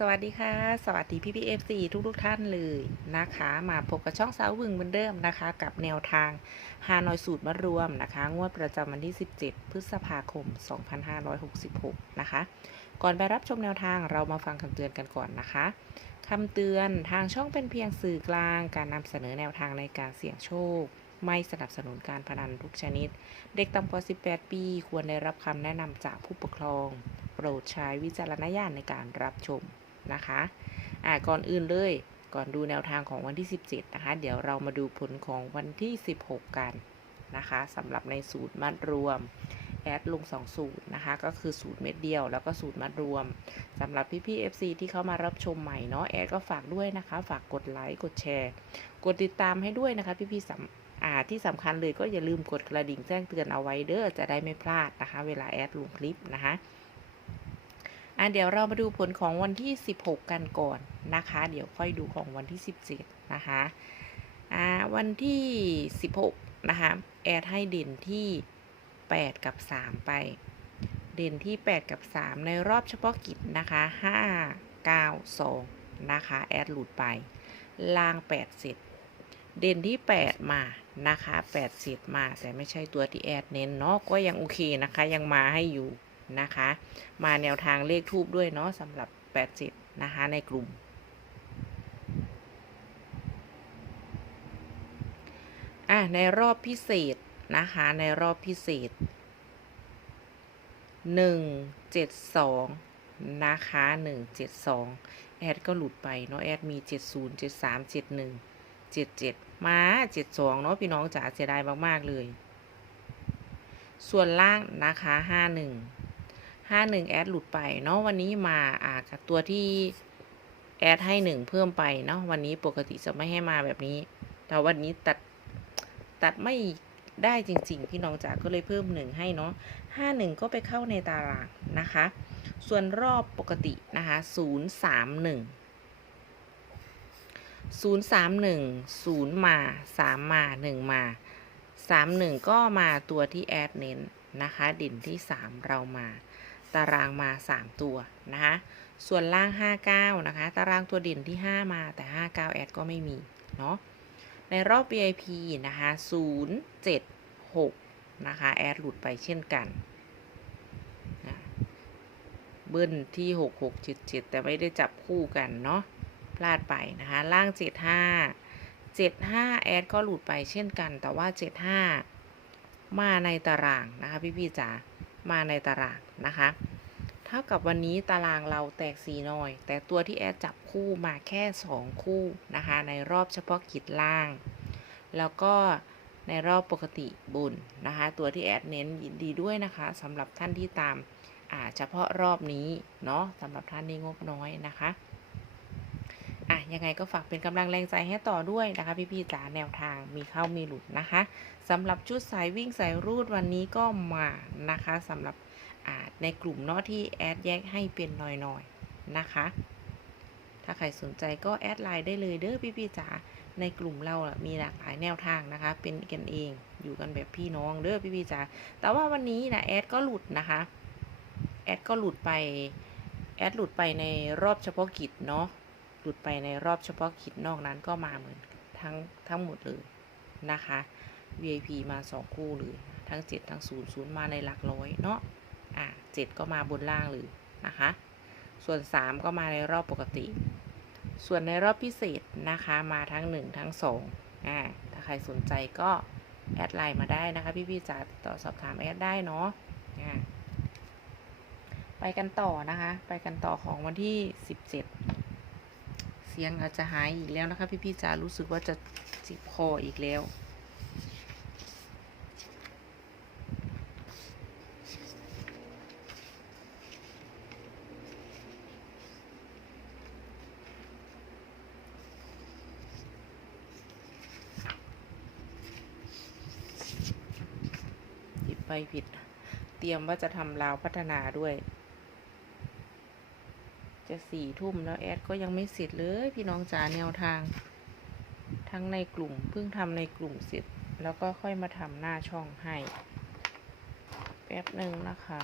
สวัสดีค่ะ สวัสดีพี่พีเอฟซีทุกทุกท่านเลยนะคะ มาพบกับช่องสาววึงเหมือนเดิมนะคะ กับแนวทางฮานอยสูตรมารวมนะคะ งวดประจำวันที่ 17 พฤษภาคม 2566 นะคะ ก่อนไปรับชมแนวทางเรามาฟังคำเตือนกันก่อนนะคะคำเตือนทางช่องเป็นเพียงสื่อกลางการนำเสนอแนวทางในการเสี่ยงโชค ไม่สนับสนุนการพนันทุกชนิด เด็กต่ำกว่า 18 ปี ควรได้รับคำแนะนำจากผู้ปกครอง โปรดใช้วิจารณญาณในการรับชม นะคะอ่าก่อนอื่นเลยก่อนดูแนวทางของวันที่ 17 นะคะ เดี๋ยวเรามาดูผลของวันที่ 16 กันนะคะสำหรับในสูตรมัดรวมแอดลง2สูตรนะคะ ก็คือสูตรเม็ดเดียว แล้วก็สูตรมัดรวมสำหรับพี่ๆ FC ที่เข้ามารับชมใหม่เนาะแอดก็ฝากด้วยนะคะ ฝากกดไลค์กดแชร์ กดติดตามให้ด้วยนะคะ พี่ๆสำอ่าที่สำคัญเลยก็อย่าลืมกดกระดิ่งแจ้งเตือนเอาไว้เด้อจะได้ไม่พลาดนะคะ เวลาแอดลงคลิปนะคะ อะเดี๋ยวเรามาดูผลของวันที่ 16 กันก่อนนะคะ เดี๋ยวค่อยดูของวันที่ 17 นะคะอ่าวันที่ 16 นะคะ แอดให้เด่นที่ 8 กับ 3 ไป เด่นที่ 8 กับ 3 ในรอบเฉพาะกิจนะคะ 5 9 2 นะคะ แอดหลุดไป ล่าง 8 เสร็จ เด่นที่ 8 มานะคะ 8 เสร็จมาแต่ไม่ใช่ตัวที่แอดเน้นเนาะก็ยังโอเคนะคะ ยังมาให้อยู่ นะคะ มาแนวทางเลขทูบด้วยเนาะสำหรับ 87 นะคะ ในกลุ่ม อะ ในรอบพิเศษนะคะ ในรอบพิเศษ 172 นะคะ 172 แอดก็หลุดไปเนาะ แอดมี 70 73 71 77 มา 72 เนาะพี่น้องจ๋าเสียดายมาก ๆ เลยส่วนล่างนะคะ 51 ห้าหนึ่งแอดหลุดไปเนาะวันนี้มาอ่ากับตัวที่แอดให้หนึ่งเพิ่มไปเนาะวันนี้ปกติจะไม่ให้มาแบบนี้ แต่วันนี้ตัดตัดไม่ได้จริง ๆ พี่น้องจ๋าก็เลยเพิ่มหนึ่งให้เนาะห้าหนึ่งก็ไปเข้าในตารางนะคะ ส่วนรอบปกตินะคะศูนย์สามหนึ่งศูนย์สามหนึ่งศูนย์มาสามมาหนึ่งมาสามหนึ่งก็มาตัวที่แอดเน้นนะคะด่นที่สามเรามา ตารางมา 3 ตัวนะคะส่วนล่าง 59 นะคะ ตารางตัวเด่นที่ 5 มาแต่ 59 แอดก็ไม่มีเนาะในรอบ VIP นะคะ076 นะคะ แอดหลุดไปเช่นกันนะเบิ้ลที่ 6677 แต่ไม่ได้จับคู่กันเนาะพลาดไปนะคะ ล่าง 75 75 แอดก็หลุดไปเช่นกัน แต่ว่า 75 มาในตารางนะคะ พี่ๆจ๋า มาในตารางนะคะ เท่ากับวันนี้ตารางเราแตกสีน้อย แต่ตัวที่แอดจับคู่มาแค่ 2 คู่นะคะ ในรอบเฉพาะกิจล่าง แล้วก็ในรอบปกติบุญนะคะ ตัวที่แอดเน้นยินดีด้วยนะคะสำหรับท่านที่ตามอ่าเฉพาะรอบนี้เนาะสำหรับท่านที่งบน้อยนะคะ ยังไงก็ฝากเป็นกำลังแรงใจให้ต่อด้วยนะคะ พี่ๆจ๋าแนวทางมีเข้ามีหลุดนะคะสำหรับชุดสายวิ่งสายรูดวันนี้ก็มานะคะสำหรับในกลุ่มเนาะที่แอดแยกให้เป็นหน่อยๆนะคะ ถ้าใครสนใจก็แอดไลน์ได้เลยเด้อพี่ๆจ๋าในกลุ่มเราอะมีหลากหลายแนวทางนะคะ เป็นกันเองอยู่กันแบบพี่น้องเด้อพี่ๆจ๋าแต่ว่าวันนี้นะแอดก็หลุดนะคะแอดก็หลุดไปแอดหลุดไปในรอบเฉพาะกิจเนาะ หลุดไปในรอบเฉพาะกิจนอกนั้นก็มาเหมือนทั้งทั้งหมดเลยนะคะ VIP มา 2 คู่เลยทั้ง 7 ทั้ง 0 0 มาในหลักร้อยเนาะอะ7ก็มาบนล่างเลยนะคะ ส่วน 3 ก็มาในรอบปกติ ส่วนในรอบพิเศษนะคะมาทั้ง 1 ทั้ง2อ่าถ้าใครสนใจก็แอดไลน์มาได้นะคะพี่ๆจ๋าติดต่อสอบถามแอดได้เนาะอ่าไปกันต่อนะคะ ไปกันต่อของวันที่ 17เสียงอาจจะหายอีกแล้วนะคะ พี่ๆจ๋ารู้สึกว่าจะจิบคออีกแล้ว ผิดไปผิด เตรียมว่าจะทำราวพัฒนาด้วย จะสี่ทุ่มแล้วแอดก็ยังไม่เสร็จเลยพี่น้องจ๋าแนวทาง ทั้งในกลุ่มเพิ่งทำในกลุ่มเสร็จ แล้วก็ค่อยมาทำหน้าช่องให้ แป๊บหนึ่งนะคะ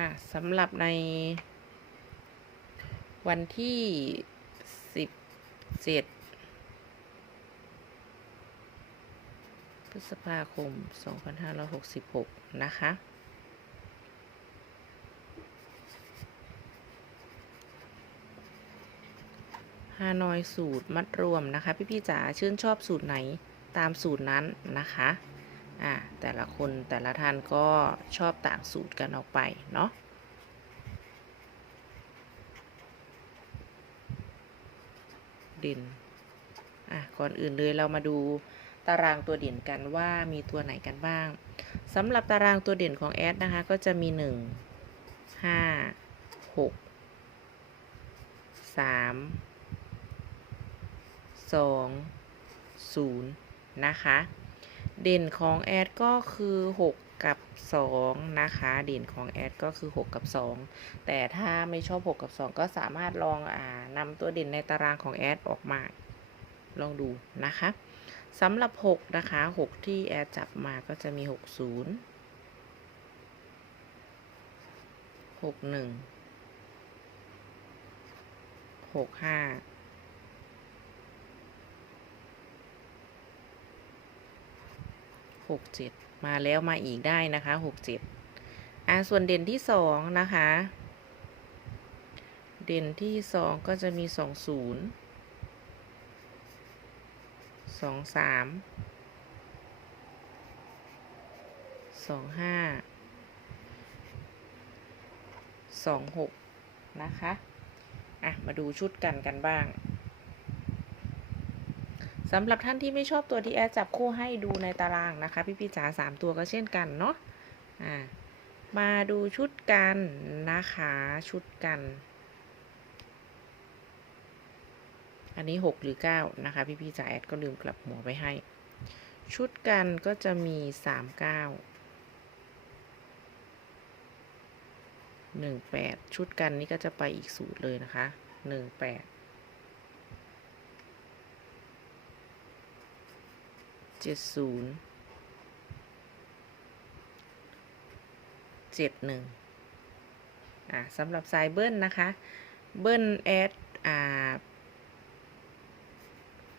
่ะสำหรับในวันที่สิบเจ็ด พฤษภาคม 2566 นะคะ ฮานอยสูตรมัดรวมนะคะ พี่ๆจ๋าชื่นชอบสูตรไหนตามสูตรนั้นนะคะ อ่า แต่ละคนแต่ละท่านก็ชอบต่างสูตรกันออกไปเนาะด่นอะ ก่อนอื่นเลยเรามาดู ตารางตัวเด่นกันว่ามีตัวไหนกันบ้างสำหรับตารางตัวเด่นของแอดนะคะ ก็จะมี 1 5 6 3 2 0 นะคะ เด่นของแอดก็คือ 6 กับ 2 นะคะ เด่นของแอดก็คือ 6 กับ 2 แต่ถ้าไม่ชอบ 6 กับ 2 ก็สามารถลองอนำตัวเด่นในตารางของแอดออกมาลองดูนะคะ สำหรับ 6 นะคะ 6 ที่แอดจับมาก็จะมี 60 61 65หกเจ็ดมาแล้วมาอีกได้นะคะหกเจ็ดอ่าส่วนเด่นที่สองนะคะ เด่นที่สองก็จะมีสองศูนย์ สองสามสองห้าสองหกนะคะ อะ มาดูชุดกันกันบ้างสำหรับท่านที่ไม่ชอบตัวที่แอดจับคู่ให้ดูในตารางนะคะ พี่พี่จ๋าสามตัวก็เช่นกันเนาะ อ่า มาดูชุดกันนะคะ ชุดกัน อันนี้ 6 หรือ 9 นะคะ พี่พี่จ๋าแอดก็ลืมกลับหัวไปให้ ชุดกันก็จะมี 3 9 1 8 ชุดกันนี่ก็จะไปอีกสูตรเลยนะคะ 1 8เจ็ดศูนย์เจ็ดหนึ่งอ่าสำหรับสายเบิ้ลนะคะ เบิ้ลแอดอ่า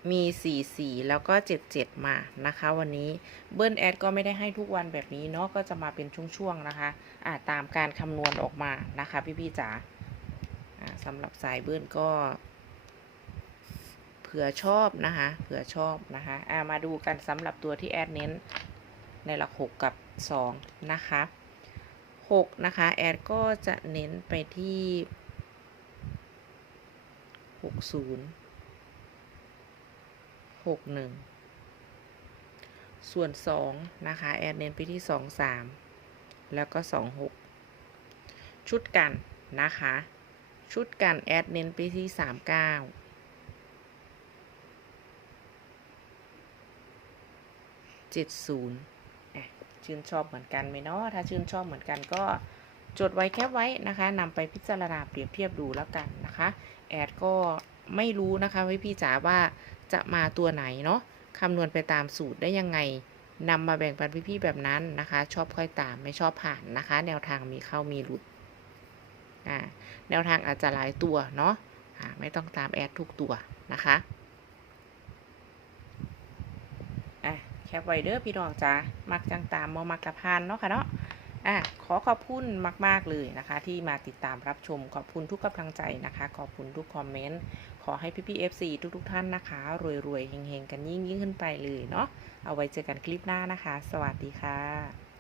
มีสี่สี่แล้วก็เจ็ดเจ็ดมานะคะ วันนี้เบิ้ลแอดก็ไม่ได้ให้ทุกวันแบบนี้เนาะก็จะมาเป็นช่วงๆนะคะอ่าตามการคำนวณออกมานะคะ พี่ๆจ๋าอ่าสำหรับสายเบิ้ลก็ เผื่อชอบนะคะเผื่อชอบนะคะอ่ามาดูกันสำหรับตัวที่แอดเน้นในหลัก 6 กับ 2 นะคะ 6 นะคะ แอดก็จะเน้นไปที่ 60 61ส่วน2นะคะ แอดเน้นไปที่2 3แล้วก็26ชุดกันนะคะ ชุดกันแอดเน้นไปที่39เจ็ดศูนย์ชื่นชอบเหมือนกันไหมเนาะถ้าชื่นชอบเหมือนกันก็จดไว้แคปไว้นะคะนำไปพิจารณาเปรียบเทียบดูแล้วกันนะคะ แอดก็ ไม่รู้นะคะว่พี่จ๋าว่าจะมาตัวไหนเนาะคำนวณไปตามสูตรได้ยังไงนำมาแบ่งปันพี่ๆแบบนั้นนะคะ ชอบค่อยตามไม่ชอบผ่านนะคะ แนวทางมีเข้ามีหลุดอ่าแนวทางอาจจะหลายตัวเนาะอ่าไม่ต้องตามแอดทุกตัวนะคะแคปไวเดอร์พี่น้องจ้ามักจังตามมอมักกะพานเนาะค่ะเนาะอะขอขอบคุณมาก ๆ เลยนะคะ ที่มาติดตามรับชมขอบคุณทุกกำลังใจนะคะ ขอบคุณทุกคอมเมนต์ ขอให้พี่พี่ FC ทุกๆ ท่านนะคะ รวยๆเฮงๆ กันยิ่งยิ่งขึ้นไปเลยเนาะเอาไว้เจอกันคลิปหน้านะคะ สวัสดีค่ะ